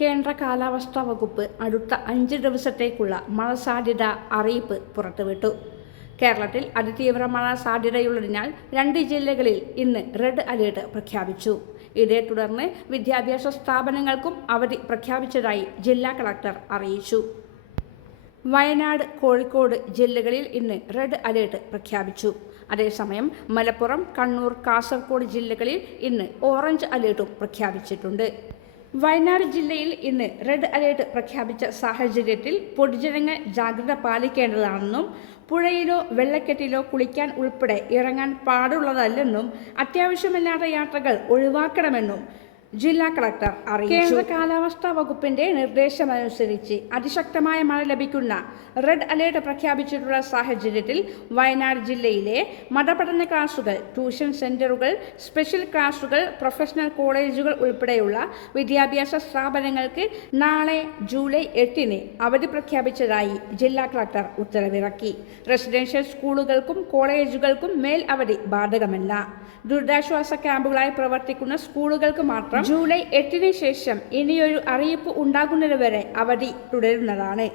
കേന്ദ്ര കാലാവസ്ഥാ വകുപ്പ് അടുത്ത 5 ദിവസത്തേക്കുള്ള മഴ സാധ്യത അറിയിപ്പ് പുറത്തുവിട്ടു. കേരളത്തിൽ അതിതീവ്ര മഴ സാധ്യതയുള്ളതിനാൽ 2 ജില്ലകളിൽ ഇന്ന് റെഡ് അലേർട്ട് പ്രഖ്യാപിച്ചു. ഇതേ തുടർന്ന് വിദ്യാഭ്യാസ സ്ഥാപനങ്ങൾക്കും അവധി പ്രഖ്യാപിച്ചതായി ജില്ലാ കളക്ടർ അറിയിച്ചു. വയനാട്, കോഴിക്കോട് ജില്ലകളിൽ ഇന്ന് റെഡ് അലേർട്ട് പ്രഖ്യാപിച്ചു. അതേസമയം മലപ്പുറം, കണ്ണൂർ, കാസർഗോഡ് ജില്ലകളിൽ ഇന്ന് ഓറഞ്ച് അലേർട്ടും പ്രഖ്യാപിച്ചിട്ടുണ്ട്. വയനാട് ജില്ലയിൽ ഇന്ന് റെഡ് അലേർട്ട് പ്രഖ്യാപിച്ച സാഹചര്യത്തിൽ പൊതുജനങ്ങൾ ജാഗ്രത പാലിക്കേണ്ടതാണെന്നും പുഴയിലോ വെള്ളക്കെട്ടിലോ കുളിക്കാൻ ഉൾപ്പെടെ ഇറങ്ങാൻ പാടുള്ളതല്ലെന്നും അത്യാവശ്യമില്ലാത്ത യാത്രകൾ ഒഴിവാക്കണമെന്നും ജില്ലാ കളക്ടർ അറിയിച്ചു. കേന്ദ്ര കാലാവസ്ഥാ വകുപ്പിന്റെ നിർദ്ദേശമനുസരിച്ച് അതിശക്തമായ മഴ ലഭിക്കുന്ന റെഡ് അലേർട്ട് പ്രഖ്യാപിച്ചിട്ടുള്ള സാഹചര്യത്തിൽ വയനാട് ജില്ലയിലെ മതപഠന ക്ലാസുകൾ, ട്യൂഷൻ സെന്ററുകൾ, സ്പെഷ്യൽ ക്ലാസുകൾ, പ്രൊഫഷണൽ കോളേജുകൾ ഉൾപ്പെടെയുള്ള വിദ്യാഭ്യാസ സ്ഥാപനങ്ങൾക്ക് നാളെ ജൂലൈ 8-ന് അവധി പ്രഖ്യാപിച്ചതായി ജില്ലാ കളക്ടർ ഉത്തരവിറക്കി. റെസിഡൻഷ്യൽ സ്കൂളുകൾക്കും കോളേജുകൾക്കും മേൽ അവധി ബാധകമല്ല. ദുരിതാശ്വാസ ക്യാമ്പുകളായി പ്രവർത്തിക്കുന്ന സ്കൂളുകൾക്ക് മാത്രം ജൂലൈ 8-ന് ശേഷം ഇനിയൊരു അറിയിപ്പ് ഉണ്ടാകുന്നതുവരെ അവധി തുടരുന്നതാണ്.